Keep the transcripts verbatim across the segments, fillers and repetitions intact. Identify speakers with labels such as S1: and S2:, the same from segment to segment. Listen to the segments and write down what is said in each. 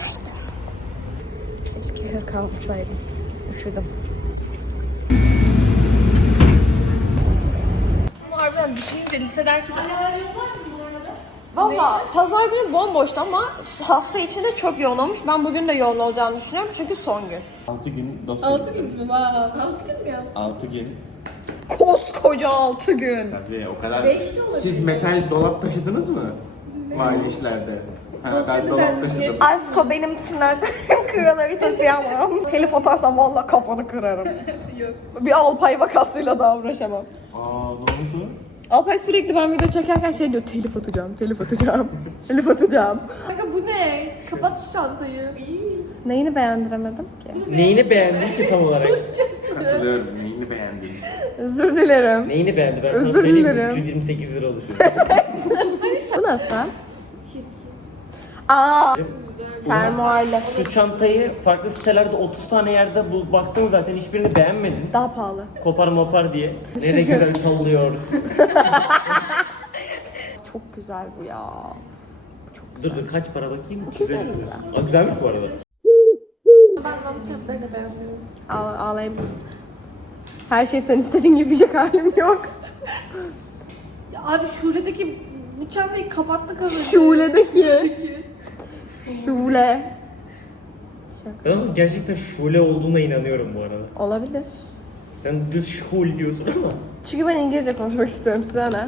S1: Günaydın. Keşke hırka alsaydım. Üşüdüm.
S2: Ama harbiden düşününce lisede herkesin...
S1: Valla pazar günü bomboştu ama hafta içinde çok yoğun olmuş. Ben bugün de yoğun olacağını düşünüyorum çünkü son gün.
S3: altı gün dosya.
S2: altı gün mü? Vay. altı gün mü ya?
S3: altı gün.
S1: Koskoca altı gün.
S3: Tabii o kadar.
S2: beş de olabilir.
S3: Siz metal dolap taşıdınız mı? Mali işlerde. Ha,
S2: Dosya
S3: ben dolap
S2: düzenli.
S3: taşıdım.
S1: Asko benim tırnaklarım kırılır taşıyamam. Telif atarsam valla kafanı kırarım.
S2: Yok.
S1: Bir Alpay vakasıyla daha uğraşamam.
S3: Aa ne oldu?
S1: Alpay sürekli ben video çekerken şey diyor, telif atacağım, telif atacağım, telif atacağım.
S2: Kanka bu ne? Kapat şu çantayı.
S1: Neyini beğendiremedim ki?
S4: Neyini beğendin ki tam olarak?
S3: Katılıyorum. Neyini beğendin?
S1: Özür dilerim.
S4: Neyini beğendi? Ben sana
S1: Özür
S4: söyleyeyim mi?
S1: dilerim.
S4: üç yüz yirmi sekiz lira oluşuyor.
S1: Bu nasıl? Aa, fermuarlı.
S4: Şu çantayı farklı sitelerde otuz tane yerde bul baktım zaten hiçbirini beğenmedin.
S1: Daha pahalı.
S4: Kopar mopar diye. Nereye güzel sallıyor.
S1: Çok güzel bu ya.
S4: Dur dur kaç para bakayım?
S1: Güzel
S4: Güzel.
S1: ya.
S4: Aa, güzelmiş bu arada.
S2: Ben bu çantayı da beğenmiyorum.
S1: Ağ ağlayabilirsin. Her şey sen istediğin gibi yapacak halim yok.
S2: Ya abi Şule'deki bu çantayı kapattık az önce.
S1: Şule'deki. Şule.
S4: Ben ama gerçekten şule olduğuna inanıyorum bu arada.
S1: Olabilir.
S4: Sen düz şul diyorsun ama.
S1: Çünkü ben İngilizce konuşmak istiyorum, size ne?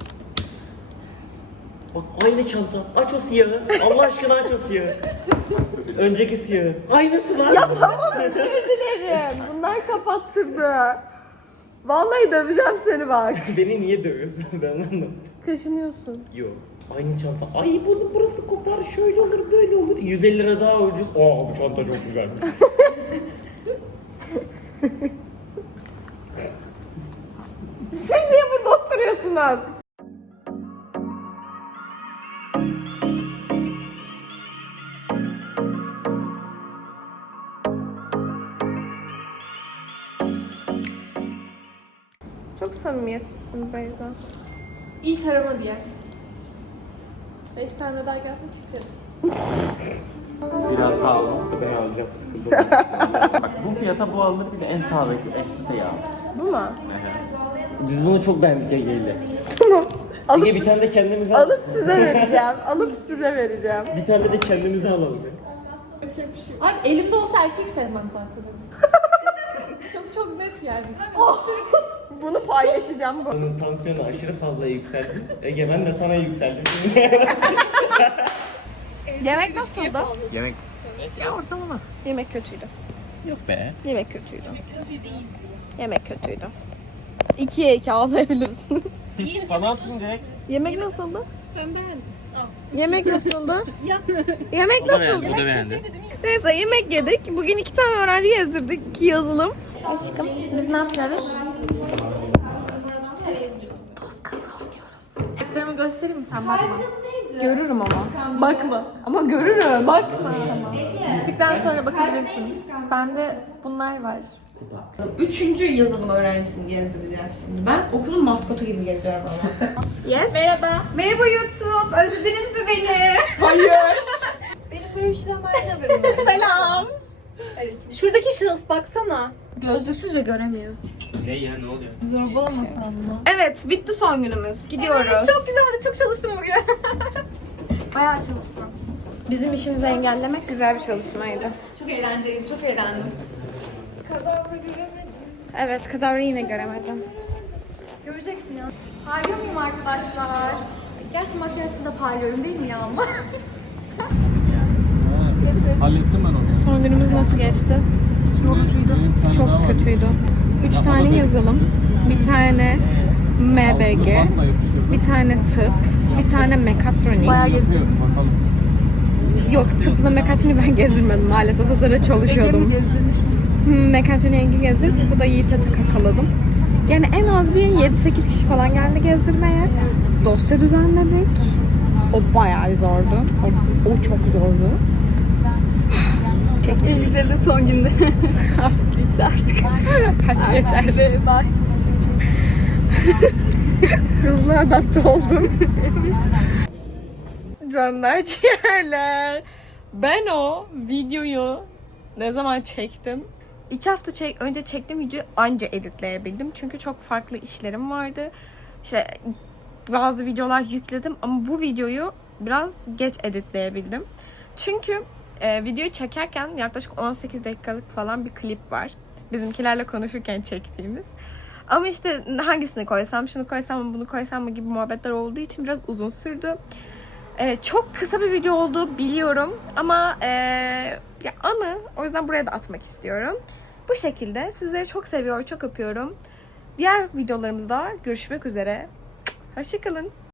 S4: Bak aynı çanta. Aç o siyahı. Allah aşkına aç o siyahı. Önceki siyahı. Aynısı lan.
S1: Ya tamam, özür dilerim. Bunlar kapattırdı. Vallahi döveceğim seni bak.
S4: Beni niye dövüyorsun ben anlamadım.
S1: Kaşınıyorsun.
S4: Yok. Aynı çanta. Ay bunun burası kopar şöyle olur böyle olur. yüz elli lira daha ucuz. Aa bu çanta çok güzel.
S1: Siz niye burada oturuyorsunuz? Çok samimiyetsizsin Beyza.
S2: İlk arama diye. Beş tane daha gelsin küfredim.
S3: Biraz daha almazsa ben alacağım sıkıldım. Bak bu fiyata bu alınır, bir de en sağdaki Estüte'yi al.
S1: Bu mu?
S4: Biz bunu çok beğendik Ege'yle.
S1: Tamam. Alıp,
S4: Ege bir tane de kendimize al.
S1: alıp size vereceğim. Alıp size vereceğim.
S4: Bir tane de kendimize alalım.
S2: Yapacak bir şey yok. Abi elimde olsa erkek sevmem zaten. çok çok net yani. Oh!
S1: Bunu paylaşacağım. Bu.
S4: Onun tansiyonu aşırı fazla yükseldi. Ege ben de sana yükseldim.
S1: Yemek nasıldı?
S3: Yemek. Ya ortalama.
S1: Yemek kötüydü.
S3: Yok be.
S1: Yemek kötüydü. Yemek kötüydü. İkiye iki ağlayabilirsiniz.
S3: Sana atın direkt.
S1: Yemek nasıldı?
S2: Ben beğendim.
S1: Yemek nasıldı?
S2: Ya.
S1: Yemek nasıldı?
S3: O da beğendi.
S1: Neyse yemek yedik. Bugün iki tane öğrenci gezdirdik. İki yazılım. Aşkım biz ne yapıyoruz?
S2: Ayaklarımı göstereyim mi sen bakma.
S1: Görürüm ama. Bakma. Ama görürüm. Bakma.
S2: Gittikten sonra bakabilirsiniz. Bende bunlar var.
S1: Üçüncü yazılım öğrencisini gezdireceğiz şimdi. Ben okulun maskotu gibi geziyorum ama. Yes.
S2: Merhaba.
S1: Merhaba YouTube. Özlediniz mi beni? Hayır.
S2: Benim böyle bir şeyden var ne haberim var?
S1: Selam.
S5: Şuradaki şahıs baksana.
S1: Gözlüksüzce göremiyor.
S4: Ne ya ne oluyor?
S2: Zorbalamasan mı?
S1: Evet, bitti son günümüz. Gidiyoruz.
S5: Çok güzeldi, çok çalıştım bugün. Bayağı çalıştım.
S1: Bizim işimizi engellemek güzel bir çalışmaydı.
S5: Çok eğlenceliydi, çok eğlendim.
S2: Kadavra göremedim.
S1: Evet, kadavrayı yine göremedim.
S5: Göreceksin ya. Parlıyor muyum arkadaşlar? Gerçi makyajsız da parlıyorum değil mi ya ama?
S3: Hallettim ben onu.
S1: Son günümüz nasıl geçti?
S5: Yorucuydu.
S1: Çok kötüydü. Üç tane yazılım, bir tane M B G, bir tane tıp, bir tane mekatronik.
S5: Bayağı gezdim.
S1: Yok, tıpla mekatroniği ben gezdirmedim maalesef. O sırada çalışıyordum.
S5: gezdirmiş.
S1: Hmm, mekatroniği Engin gezdir, tıpı da Yiğit'e kakaladım. Yani en az bir yedi sekiz kişi falan geldi gezdirmeye. Dosya düzenledik. O bayağı zordu. O, o çok zordu.
S5: En güzeli de son günde.
S1: Bitti artık. Hadi yeter.
S5: Bye.
S1: Hızlı adapte oldum. Canlar ciğerler. Ben o videoyu ne zaman çektim? İki hafta çek önce çektiğim videoyu anca editleyebildim. Çünkü çok farklı işlerim vardı. İşte bazı videolar yükledim ama bu videoyu biraz geç editleyebildim. Çünkü e, videoyu çekerken yaklaşık on sekiz dakikalık falan bir klip var. Bizimkilerle konuşurken çektiğimiz. Ama işte hangisini koysam, şunu koysam mı, bunu koysam mı gibi muhabbetler olduğu için biraz uzun sürdü. Ee, çok kısa bir video olduğu biliyorum ama ee, ya anı, o yüzden buraya da atmak istiyorum. Bu şekilde sizleri çok seviyor, çok öpüyorum. Diğer videolarımızda görüşmek üzere. Hoşçakalın.